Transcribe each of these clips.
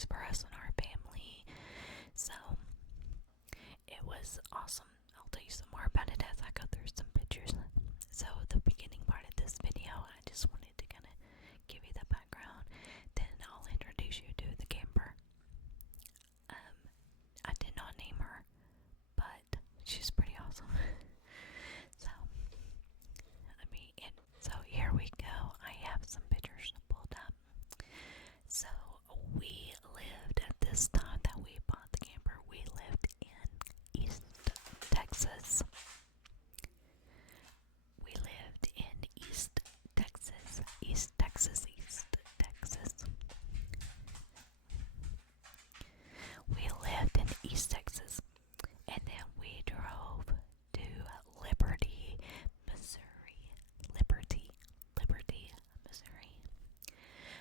surprise for us and our family. So it was awesome. I'll tell you some more about it as I go through some pictures. So the beginning part of this video, I just wanted to kind of give you the background. Then I'll introduce you to the camper. I did not name her, but she's pretty awesome. So here we go. I have some pictures pulled up. So we lived at this time that we bought the camper. We lived in East Texas. We lived in East Texas. East Texas. We lived in East Texas, and then we drove to Liberty, Missouri. Liberty, Missouri.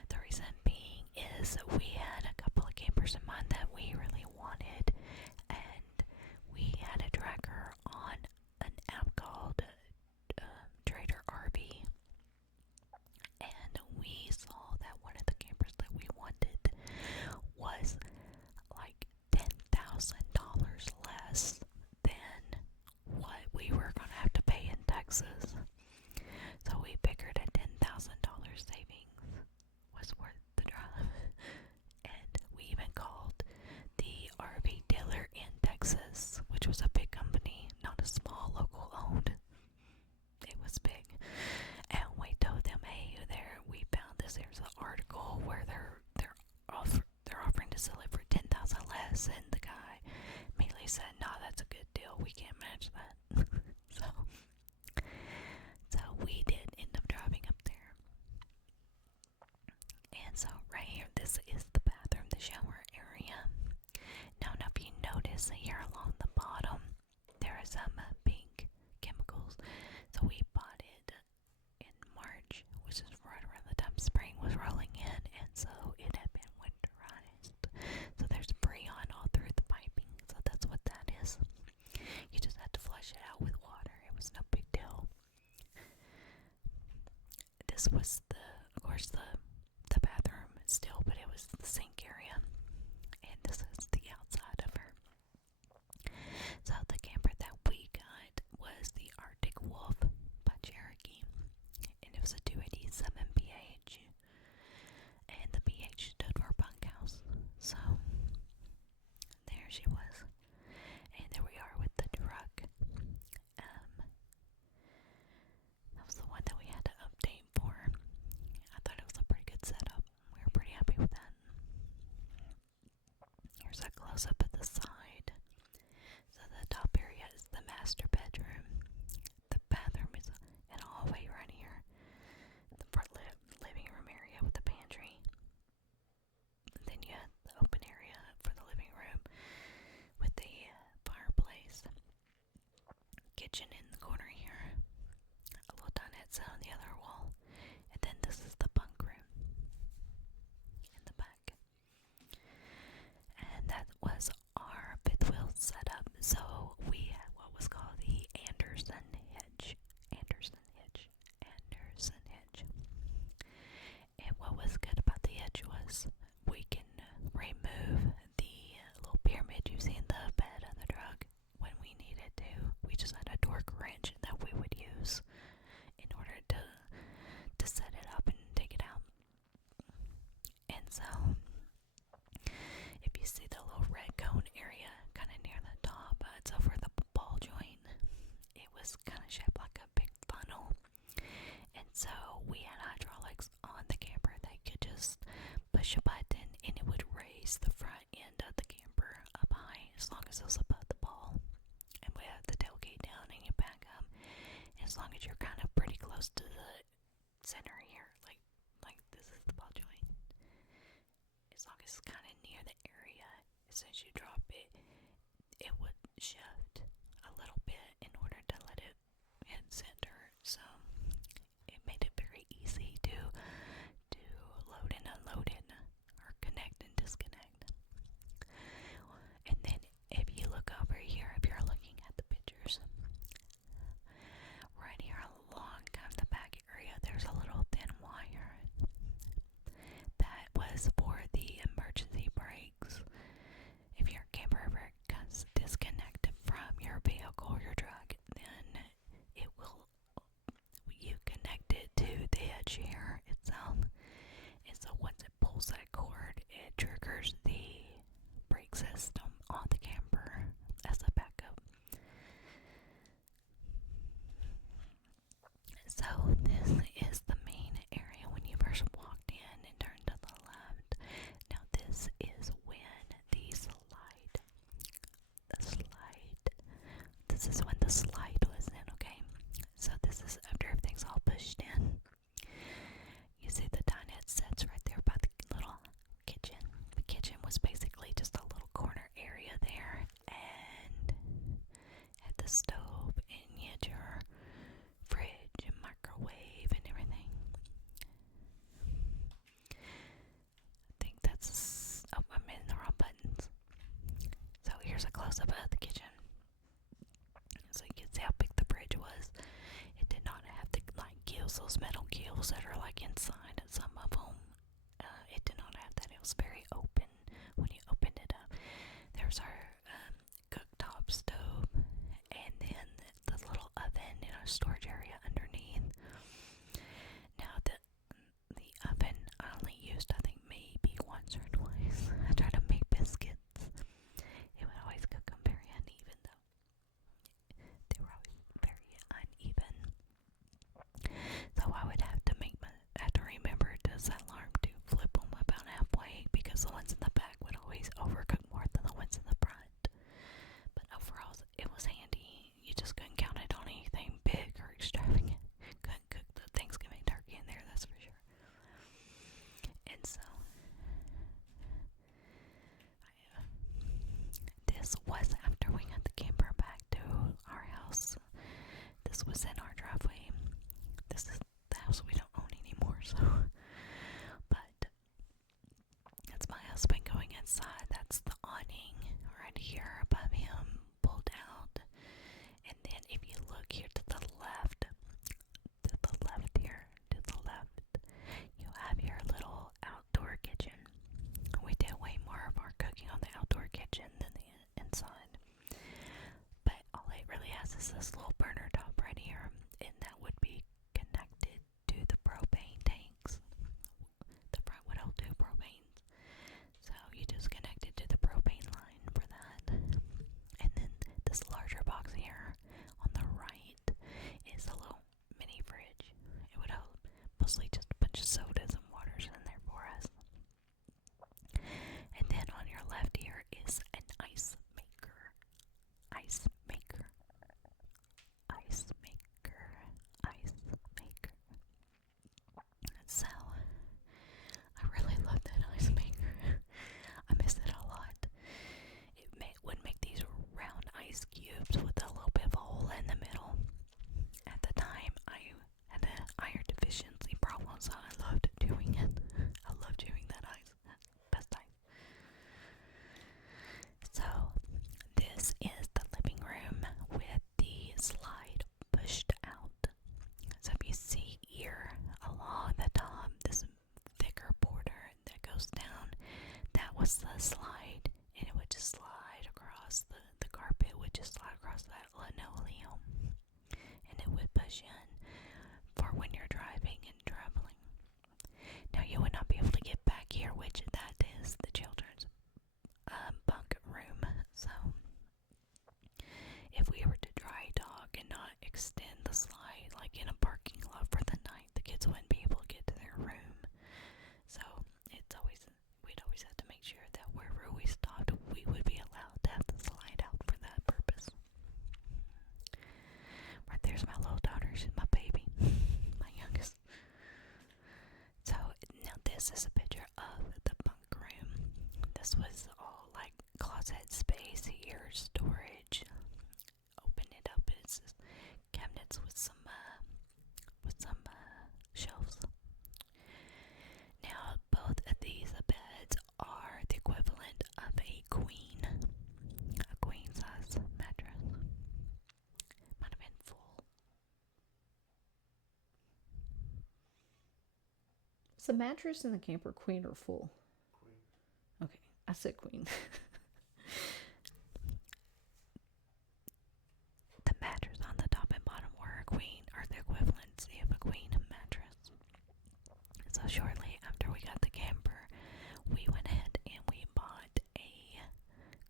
The reason being is we had a couple of campers in mind that we really wanted, and we had a tracker on an app called Trader RV, and we saw that one of the campers that we wanted was like $10,000 less than what we were going to have to pay in Texas. So we figured a $10,000 savings was worth the drive. And we even called the RV dealer in Texas, which was a big company, not a small local owned. It was big. And we told them, hey, we found this. There's an article where they're offering to sell it for $10,000 less, and the guy immediately said, "No, that's a good deal. We can't match that." so we did end up driving up there. And so right here, this is the bathroom, the shower area. Now, if you notice here along the bottom, there are some pink chemicals. So we bought it in March, which is right around the time spring was rolling in, and so it had been winterized. So there's Freon all through the piping, so that's what that is. You just had to flush it out with water. It was no big deal. This was of course, the bathroom still, but it was the sink area, and this is the outside of her. So the camper that we got was the Arctic Wolf by Cherokee, and it was a 287 pH, and the pH stood for bunkhouse. So there she was, and there we are with the truck. That was the one that we had to update for. I thought it was a pretty good setup. We were pretty happy with that. Here's a close up at the side. So the top area is the master bedroom. The bathroom is in a hallway right here. The front living room area with the pantry. And then you have the open area for the living room with the fireplace. Kitchen in the corner here. A little dinette set on the other wall. And then this is the bunk room in the back. And that was our fifth wheel setup. So we had what was called the Anderson hitch. And what was good about the hitch was we can remove the little pyramid you see in the bed of the truck when we needed to. We just had a torque wrench that we would use in order to set it up and take it out. And so if you see the little red cone area kind of near the top, it's over the ball joint. It was kind of shaped like a big funnel. And so we had hydraulics on the camper that could just push a button and it would raise the front end of the camper up high as long as it was above the ball. And we had the tailgate down and you back up. And as long as you're kind of pretty close to the center here, like this is the ball joint. As long as it's kind of near the area, as soon as you drop it, it would shift a little bit in order to let it hit center. So it made it very easy to load and unload it or connect and disconnect. And then if you look over here, if you're looking at the pictures, right here along kind of the back area, there's a little thin wire that was for the emergency brake. this is when the slide was in, okay? So this is after everything's all pushed in. You see the dinette sets right there by the little kitchen. The kitchen was basically just a little corner area there, and had the stove, and you had your fridge and microwave and everything. I think that's, oh, I'm in the wrong buttons. So here's a close-up of the kitchen. So you can see how big the fridge was. It did not have the gills, those metal gills that are inside at some of them. It did not have that. It was very open when you opened it up. There's our cooktop stove, and then the little oven in our storage area underneath. Now the oven I only used, I think, maybe once or twice. I tried to make biscuits. It would always cook them very uneven, though. They were always very uneven. So I would have to remember this alarm to flip them about halfway, because the ones in the back would always overcook more than the ones in the front. But overall, it was handy. You just couldn't count it on anything big or extravagant. Couldn't cook the Thanksgiving turkey in there, that's for sure. And so, this was after we got the camper back to our house. This was in our driveway. This is the house we don't own anymore, so. But that's my husband going inside. That's the awning right here above him, pulled out. And then if you look here to the left here, you have your little outdoor kitchen. We did way more of our cooking on the outdoor kitchen than the inside. But all it really has is this little burner top right here, and that would be connected to the propane tanks. The front would hold 2 propanes. So you just connect it to the propane line for that. And then this larger box here on the right is a little mini fridge. It would hold mostly just a bunch of sodas and waters in there for us. And then on your left here is an ice maker. Ice maker. Ice maker. Ice maker. So, I really love that ice maker. I miss it a lot. It would make these round ice cubes with a little bit of a hole in the middle. At the time, I had an iron deficiency problem, so I loved doing it. I love chewing that ice. Best ice. So, this is the living room with the slide pushed out. So if you see here along the top, this thicker border that goes down, that was the slide, and it would just slide across the carpet, would just slide across that linoleum, and it would push in for when you're driving and traveling. Now you would not be able to get back here, which that is the children's bunk room. So if we were to dry dock and not extend the slide in a parking lot for the night, the kids wouldn't be able to get to their room. So we'd always have to make sure that wherever we stopped, we would be allowed to have the slide out for that purpose. Right there's my little daughter. She's my baby, my youngest. So now this is a picture of the bunk room. This was all closet space here, storage. Open it up, it's just cabinets with some shelves. Now both of these beds are the equivalent of a queen size mattress. Might have been full. Is the mattress in the camper queen or full? Queen. Okay, I said queen. The mattress on the top and bottom were a queen, or the equivalency of a queen mattress. So shortly after we got the camper, we went ahead and we bought a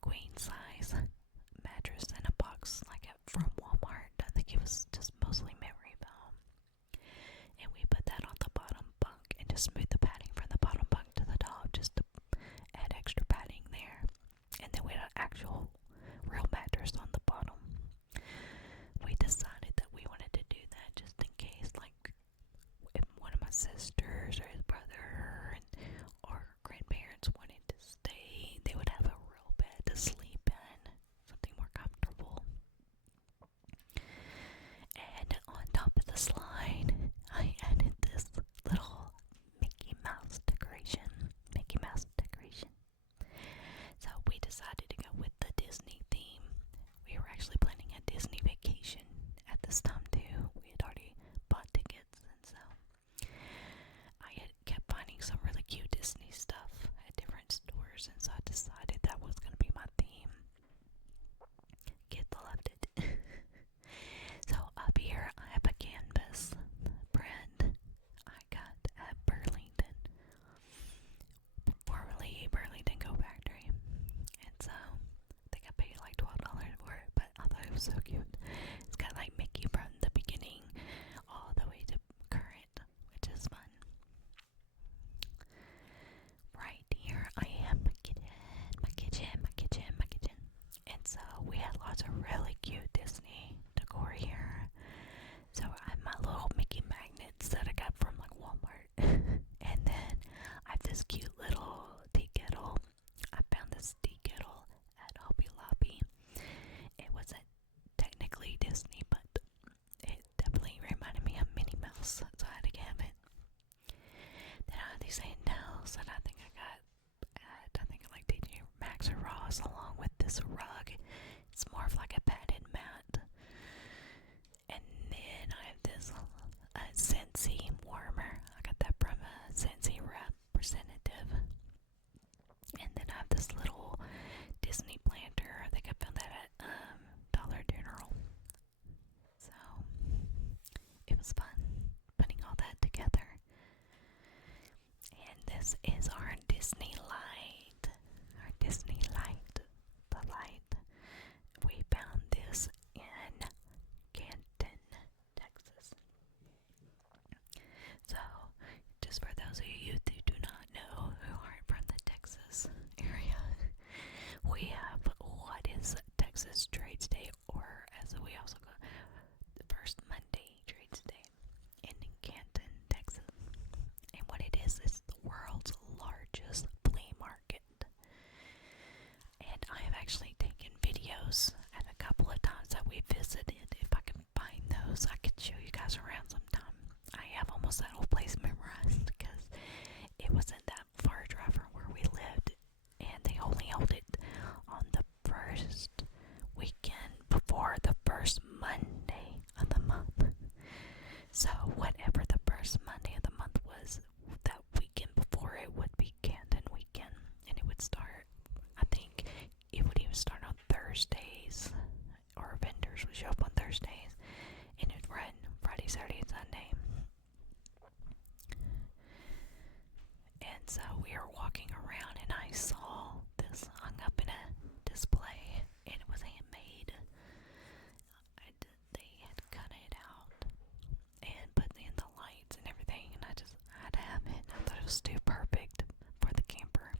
queen size mattress in a box from Walmart. I think it was just mostly memory foam. And we put that on the bottom bunk and just moved the padding from the bottom bunk to the top just to add extra padding there. So whatever the first Monday of the month was, that weekend before it would be Canton weekend, and it would start. I think it would even start on Thursdays, or vendors would show up on Thursdays, and it would run Friday, Saturday, and Sunday. And so we were walking around, and I saw this hung up in a display, and it was handmade. They had cut it out and put in the lights and everything, and I just had to have it. I thought it was too perfect for the camper.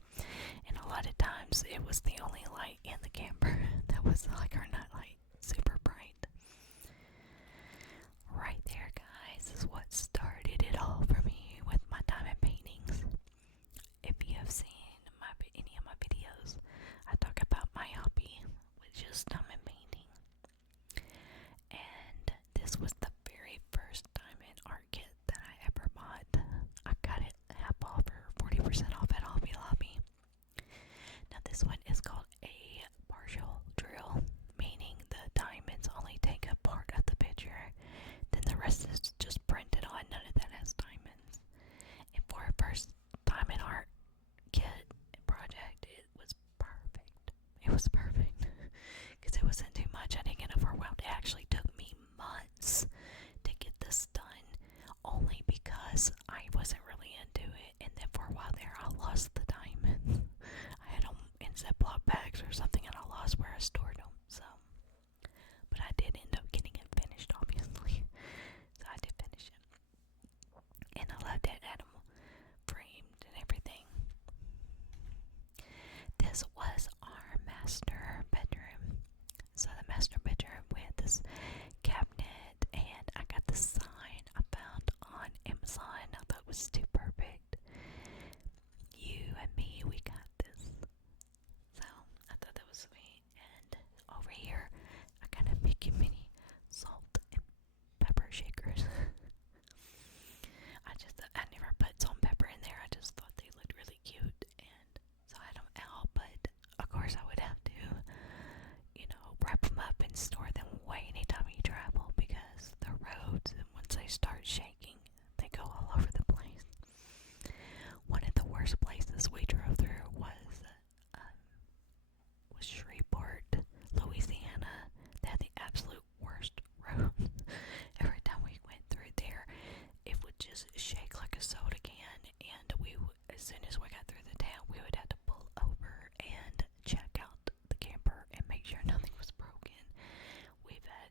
And a lot of times it was the only light in the camper that was like our night light, super bright. Right there, guys, is what started it all for me with my diamond paintings. If you have seen any of my videos, I talk about my hobby, which is diamond painting. And this was the very first diamond art kit that I ever bought. I got it half off or 40% off at Hobby Lobby. Now this one is called a partial drill, meaning the diamonds only take a part of the picture, then the rest is just printed on. None of that has diamonds. And for a first diamond art kit project, it was perfect. It was perfect because it wasn't too much. I didn't get overwhelmed. It actually took me months to get this done, only because I wasn't really into it. And then for a while there, I lost the diamonds. I had them in Ziploc bags or something, and I lost where I stored them. So, but I did end up getting it finished, obviously. So I did finish it, and I loved it. Had them framed and everything. This was our master bedroom. So the master bedroom, we had this cabinet, and I got this sign I found on Amazon. I thought it was too perfect. You and me, we got this. So I thought that was sweet. And over here, I got a Mickey Mini salt and pepper shakers. I never put salt and pepper in there. I just thought they looked really cute, and so I had them out. But of course, I would have to, wrap them up and store them away anytime you travel, because the roads, once they start shaking, they go all over the place. One of the worst places we drove through was Shreveport, Louisiana. They had the absolute worst road. Every time we went through there, it would just shake like a soda can, and as soon as we got through the town, we would have to pull over and check out the camper and make sure nothing was broken. We've had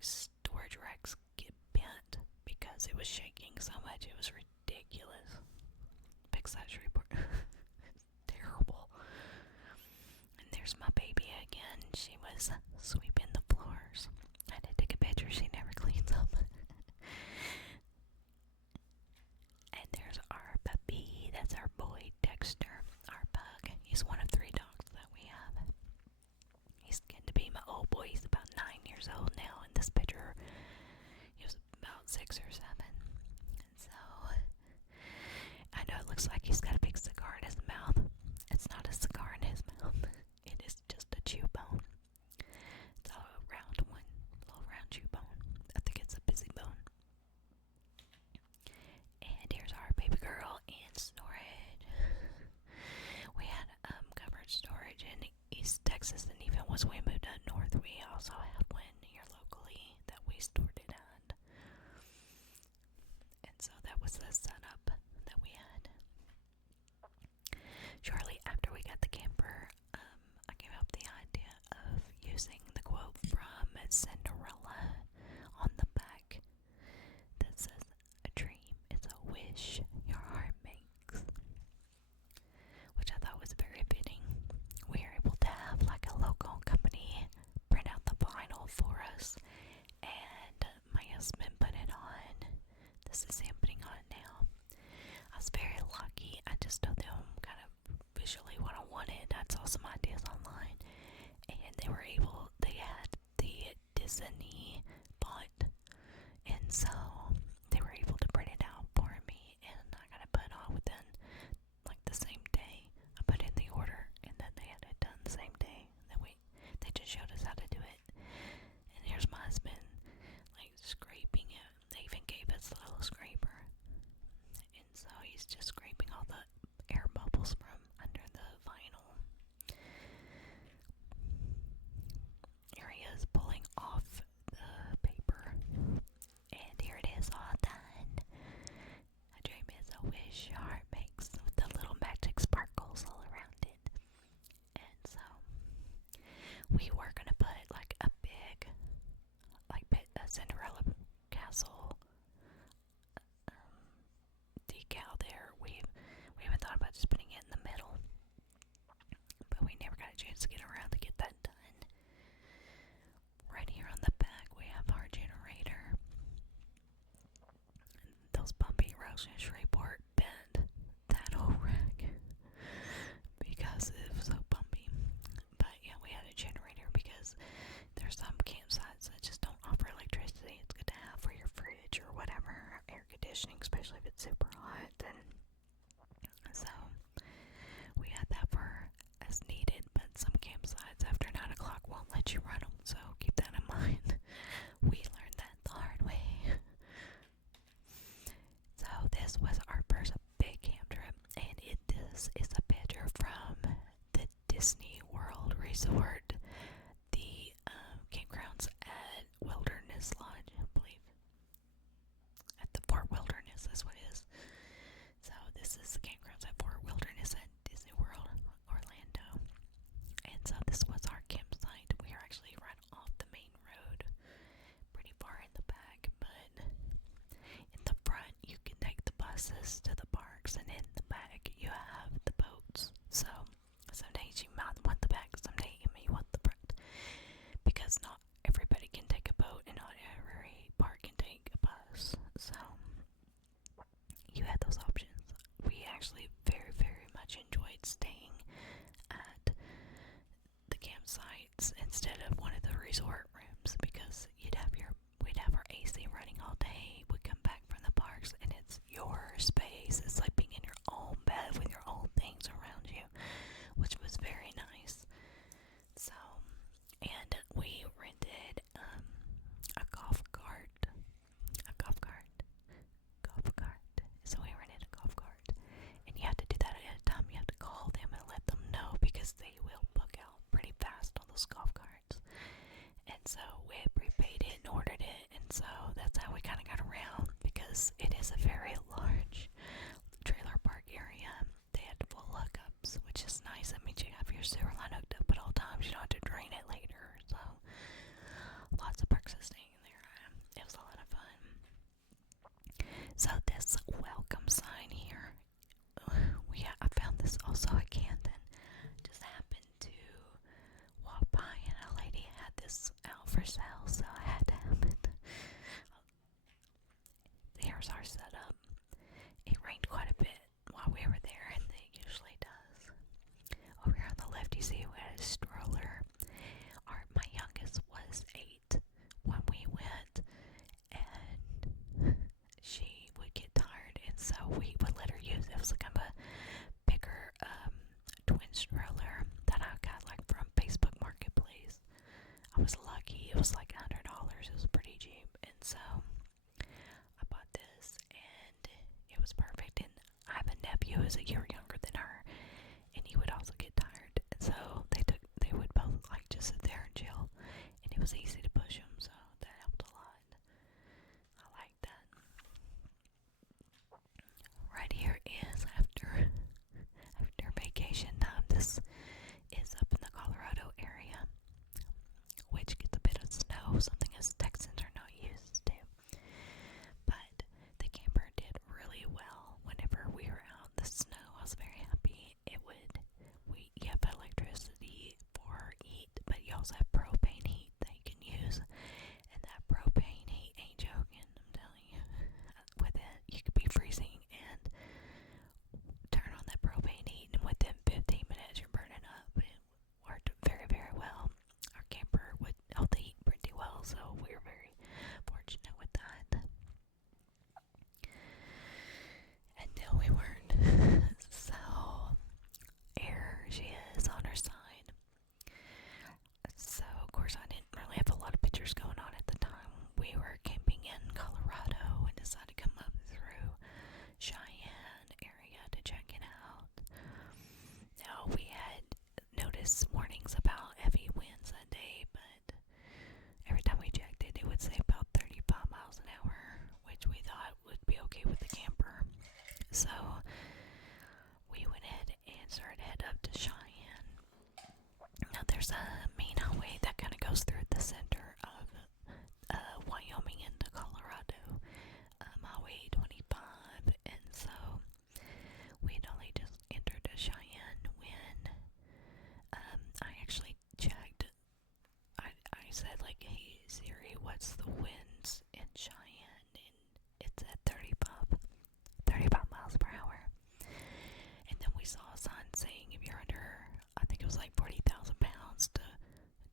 storage racks get bent because it was shaking so much. It was ridiculous. Fix that, Shreveport. It's terrible. And there's my baby again. She was sweeping the floors. I had to take a picture. She never cleans up. And there's our puppy. That's our boy, Dexter, our pug. He's one of 3 dogs that we have. He's getting to be my old boy. He's about 9 years old now. In this picture, he was about 6 or 7. And so, I know it looks like he's got a big cigar in his mouth. It's not a cigar in his mouth. It is just a chew bone. It's a round one. A little round chew bone. I think it's a busy bone. And here's our baby girl in storage. We had covered storage in East Texas, and even once we moved up north, we also had one here locally that we stored it at. And so that was the setup that we had. Shortly after we got the camper, I came up with the idea of using the quote from Cinderella on the back that says, "A dream is a wish your heart makes," which I thought was very fitting. We were able to have a local company print out the vinyl for us, and my husband put it on. This is him putting on it now. I was very lucky. I just told them kind of visually what I wanted. I saw some ideas online, and they had the Disney font, and so they were able to print it out for me, and I got it put on within the same day. I put in the order, and then they had it done the same day. They just showed us how to do it. And here's my husband scraping it. They even gave Cinderella Castle decal there. We haven't thought about just putting it in the middle, but we never got a chance to get around to get that done. Right here on the back, we have our generator. Those bumpy roads in Shreveport bent that whole rack because it was so bumpy. But yeah, we had a generator because there's some campsites that just don't offer electricity. It's good to have for your fridge or whatever, air conditioning, especially if it's super hot. And so we had that for as needed, but some campsites after 9 o'clock won't let you run them, so keep that in mind. We learned that the hard way. So this was our first big camp trip, and this is a picture from the Disney World Resort, the campgrounds at Wilderness Lodge, I believe. At the Fort Wilderness, that's what it is. So this is the campgrounds at Fort Wilderness at Disney World, Orlando. And so this was our campsite. We are actually right off the main road, pretty far in the back, but in the front you can take the buses to the parks, and in the back you have the boats. So some days you might want the back, some days you may want the front, because not everybody can take a boat and not every park can take a bus. So you had those options. We actually very, very much enjoyed staying at the campsites instead of one of the resort rooms, because we'd have our AC running all day. We'd come back from the parks and it's your space. It's like being in your own bed with your own things around you, which was very nice. So, and we rented a golf cart. So we rented a golf cart, and you have to do that ahead of time. You have to call them and let them know, because they will book out pretty fast on those golf carts. And so we had prepaid it and ordered it, and so that's how we kind of got around, because it is a very large trailer park area. They had full hookups, which is nice. That means you have your sewer line hooked up at all times. You don't have to drain it later. So lots of perks of staying there. It was a lot of fun. So this welcome sign here, I found this also at Canton. Just happened to walk by and a lady had this out for sale, so I had to have it. Here's our setup. It rained quite a bit while we were there, and it usually does. Over here on the left, you see we had a stroller. My youngest was 8 when we went, and she would get tired, and so we would let her use it. It was kind of a bigger twin stroller that I got like from Facebook Marketplace. I was lucky. It was like $100. It was pretty cheap, and so I bought this, and it was perfect. And I have a nephew who's a year younger than her, and he would also get tired, and so they would both like just sit there and chill, and it was easy to push them, so that helped a lot. I like that. Right here is after vacation time. This is up in the Colorado area, which gets a bit of snow, something us Texans are not used to. But the camper did really well whenever we were out in the snow. I was very happy. You have electricity for heat, but you also have propane heat that you can use. And that propane heat ain't joking, I'm telling you. With it, you could be freezing and turn on that propane heat, and within 15 minutes you're burning up. It worked very, very well. Our camper would hold the heat pretty well, so we were very fortunate with that. Until we weren't. So, here she is on her sign. So, of course, I didn't really have a lot of pictures going on at the time. We were camping in Colorado and decided to come up through Cheyenne area to check it out. Now, we had noticed warnings about heavy winds that day, but every time we checked it, it would say about 35 miles an hour, which we thought would be okay with the camper. So we went ahead and started to head up to Cheyenne. Now there's a main highway that kind of goes through the center of Wyoming. that's the winds in Cheyenne, and it's at 35 miles per hour. And then we saw a sign saying if you're under, I think it was like 40,000 pounds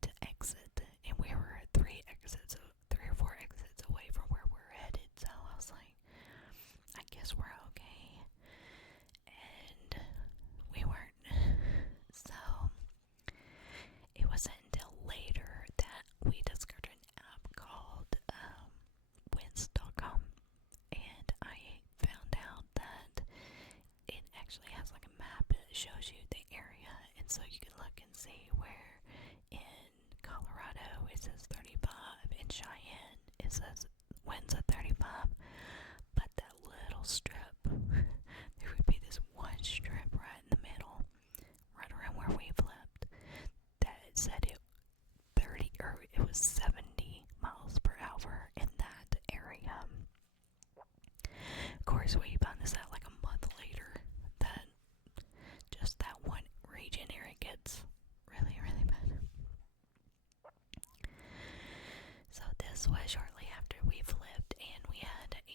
to exit, and we were three or four exits away from where we're headed. So I was like, I guess we're okay, and we weren't. So it wasn't until later that we discovered an app called Winds.com, and I found out that it actually has like a map that shows you the area, and so you can look and see where in Colorado it says 35, in Cheyenne it says winds at 35, but that little strip, there would be this one strip right in the middle, right around where we flipped, that said it 30 or it was 70 miles per hour in that area. Of course, we found this out like a month later that just that one region area gets really, really bad. So this was shortly after we flipped, and we had a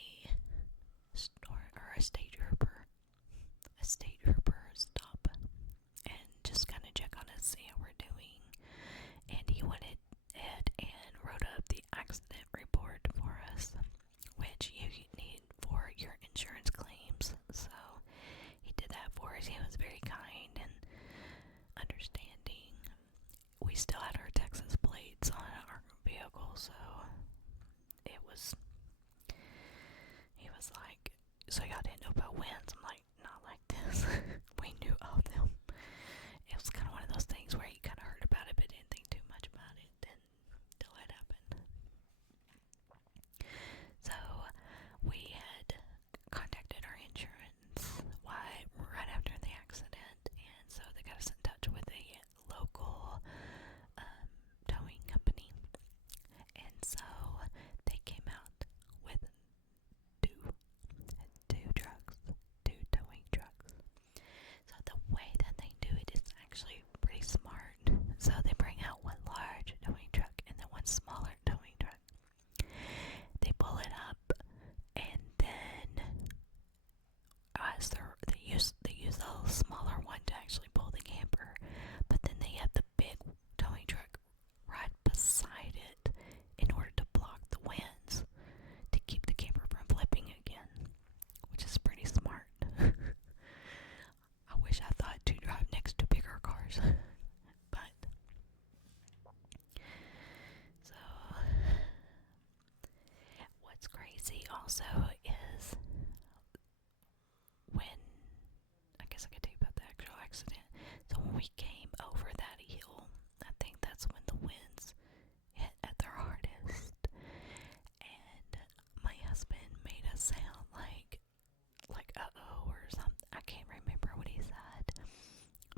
state trooper stop and just kind of check on us, see how we're doing. And he went ahead and wrote up the accident report for us, which you need for your insurance claims. So he did that for us. He was very kind and understanding. We still had our Texas plates on our vehicle, so he was like, so y'all didn't know about winds? I'm like, not like this. We knew of them. It was kind of one of those things where you kind of heard about it but didn't think too much about it until it happened. So we had contacted our insurance right after the accident, and so they got us in touch with a local towing company, and so they came out with two towing trucks. So the way that they do it is actually pretty smart. So they bring out one large towing truck and then one smaller towing truck. They pull it up, and then they use the smaller one to actually pull the camper, but then they have the big towing truck right beside it in order to block the winds to keep the camper from flipping again, which is pretty smart. I wish I thought to drive next to bigger cars, but so what's crazy also is when, I guess I could tell you about the actual accident. So when we came over that hill, I think that's when the winds hit at their hardest, and my husband made a sound like uh-oh or something. I can't remember what he said,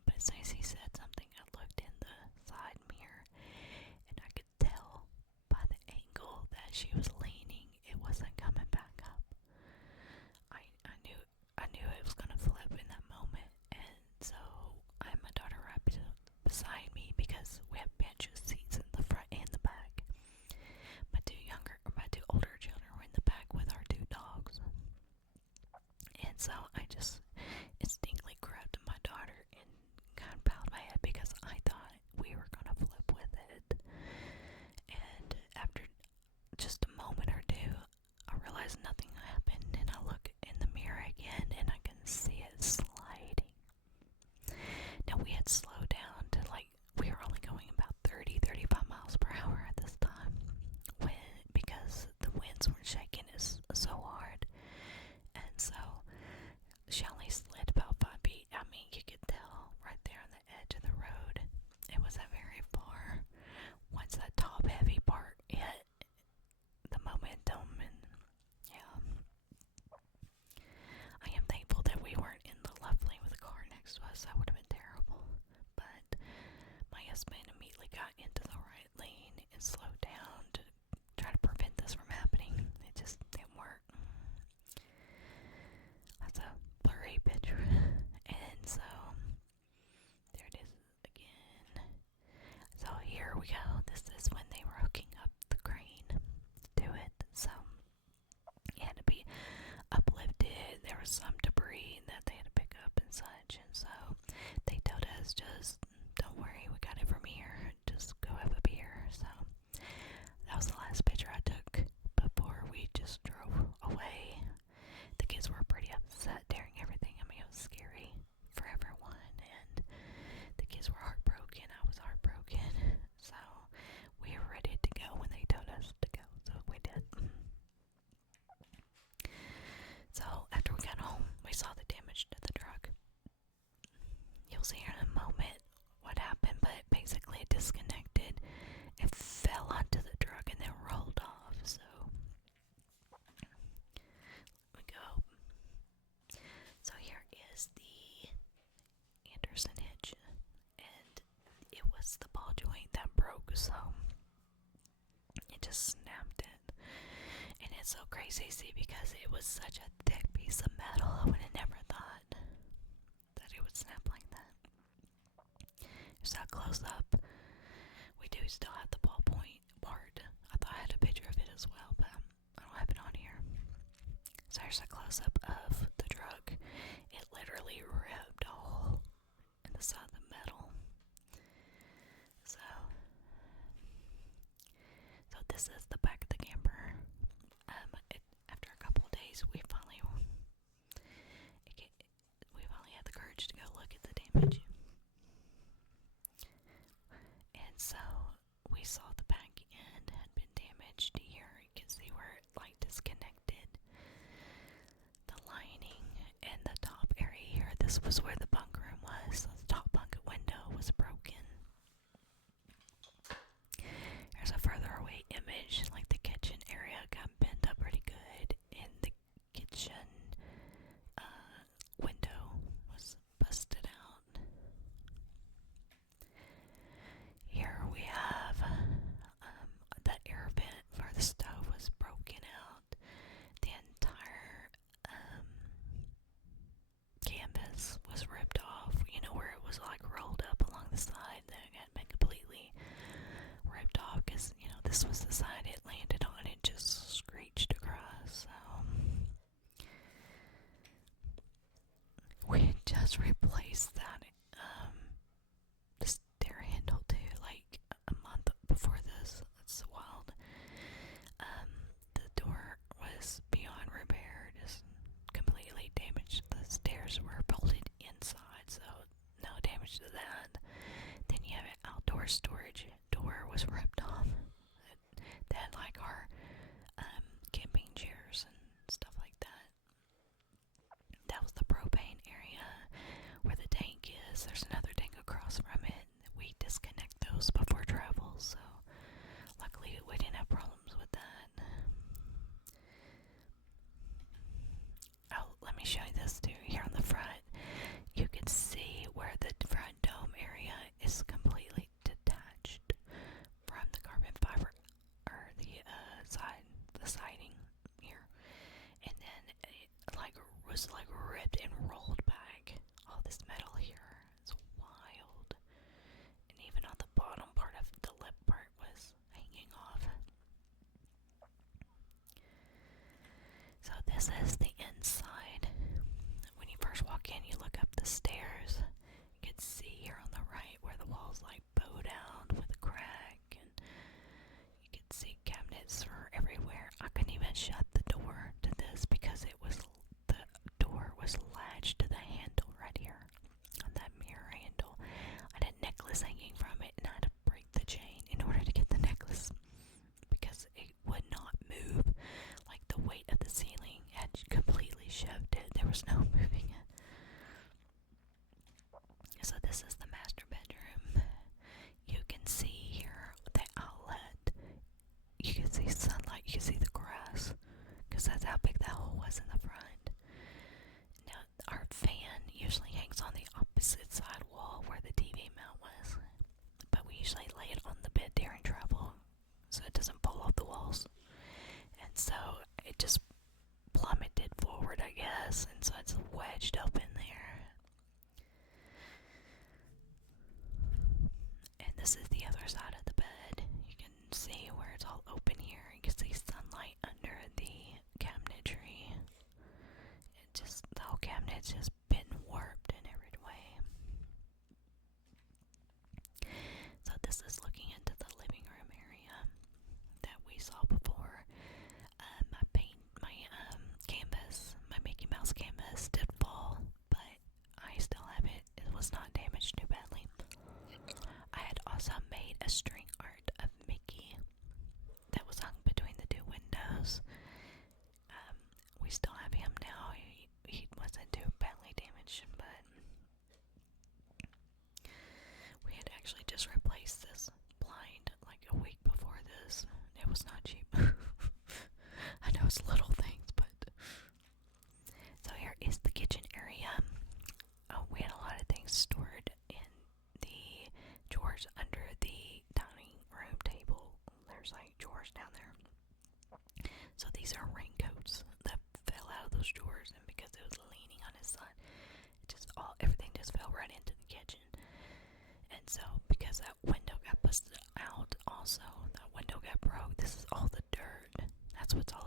but as soon as he said something, I looked in the side mirror, and I could tell by the angle that she was leaning, it wasn't coming back up. I knew it was gonna flip in that moment, and so I had my daughter right beside me because we have bench seats in the front and the back. My two older children were in the back with our two dogs, and so I just instinctively grabbed my daughter and kind of bowed my head because I thought we were gonna flip with it. And after just a moment or two, I realized nothing happened, and I look in the mirror again, and I can see it sliding. Now we had slowed down to we were only going about 35 miles per hour at this time, because the winds were shaking us so hard, and so she only slid about 5 feet. I mean, you could tell right there on the edge of the road, it wasn't very far. Once that top heavy part hit the momentum, and yeah, I am thankful that we weren't in the left lane with the car next to us. That would have been terrible. But my husband immediately got into the right lane and slowed down to try to prevent this from happening. It just, don't worry, we got it from here. Just go have a beer. So that was the last picture I took before we just drove away. The kids were pretty upset during everything. I mean, it was scary for everyone, and the kids were heartbroken. I was heartbroken. So we were ready to go when they told us to go. So we did. So after we got home, we saw the damage to the truck. You'll see here in a moment what happened, but basically it disconnected. It fell onto the truck and then rolled off. So we go. So here is the Anderson hitch, and it was the ball joint that broke, so it just snapped it. And it's so crazy, see, because it was such a thick piece of metal. I would have never thought that it would snap like that. Here's that close up. We do still have the ballpoint part. I thought I had a picture of it as well, but I don't have it on here. So here's a close up of the truck. It literally ripped a hole in the side of the metal. So this is the back of the camper. After a couple of days, we finally had the courage to go look at the damage. And so we saw the back end had been damaged here. You can see where it disconnected the lining and the top area here. This was where the bunk room was. So the top bunk window was broken. Here's a further away image. The kitchen area got bent up pretty good, and the kitchen window was busted out. Here we have the air vent for the stove was broken out. The entire canvas was ripped off. Where it was rolled up along the side, that had been completely ripped off because this was the side it landed on. It just screeched across. So we had just replaced that the stair handle too, a month before this. That's wild. The door was beyond repair, just completely damaged. The stairs were bolted inside, so no damage to that. Then you have an outdoor storage door was ripped off. That had our camping chairs and stuff like that. That was the propane area where the tank is. There's another tank across from it. We disconnect those before travel, so luckily we didn't have problems with that. Oh, let me show you this too. Here on the front, you can see where the front dome area is completely detached from the carbon fiber, or the siding here, and then it was ripped and rolled back. All this metal here is wild, and even on the bottom part of the lip part was hanging off. So this is the inside. When you first walk in, you look up the stairs. You can see here on the right where the walls bowed out with a crack, and you can see cabinets are everywhere. I couldn't even shut the door to this because the door was latched to the handle right here on that mirror handle. I had a necklace hanging from it, and I had to break the chain in order to get the necklace because it would not move. The weight of the ceiling had completely shoved it. There was no moving it. So this is the master bedroom. You can see here the outlet. You can see sunlight. You can see the grass, because that's how big that hole was in the front. Now, our fan usually hangs on the opposite side wall where the TV mount was, but we usually lay it on the bed during travel so it doesn't fall off the walls. And so it just plummeted forward, I guess, and so it's wedged open there. And this is the other side of the bed. You can see where it's all open here. You can see sunlight under the cabinetry. The whole cabinet's just been warped in every way. I know it's little things, but. So here is the kitchen area. Oh, we had a lot of things stored in the drawers under the dining room table. There's like drawers down there. So these are raincoats that fell out of those drawers, and because it was leaning on its side, everything just fell right into the kitchen. And so because that window got busted out, also that window got broke. This is all the dirt. That's what's all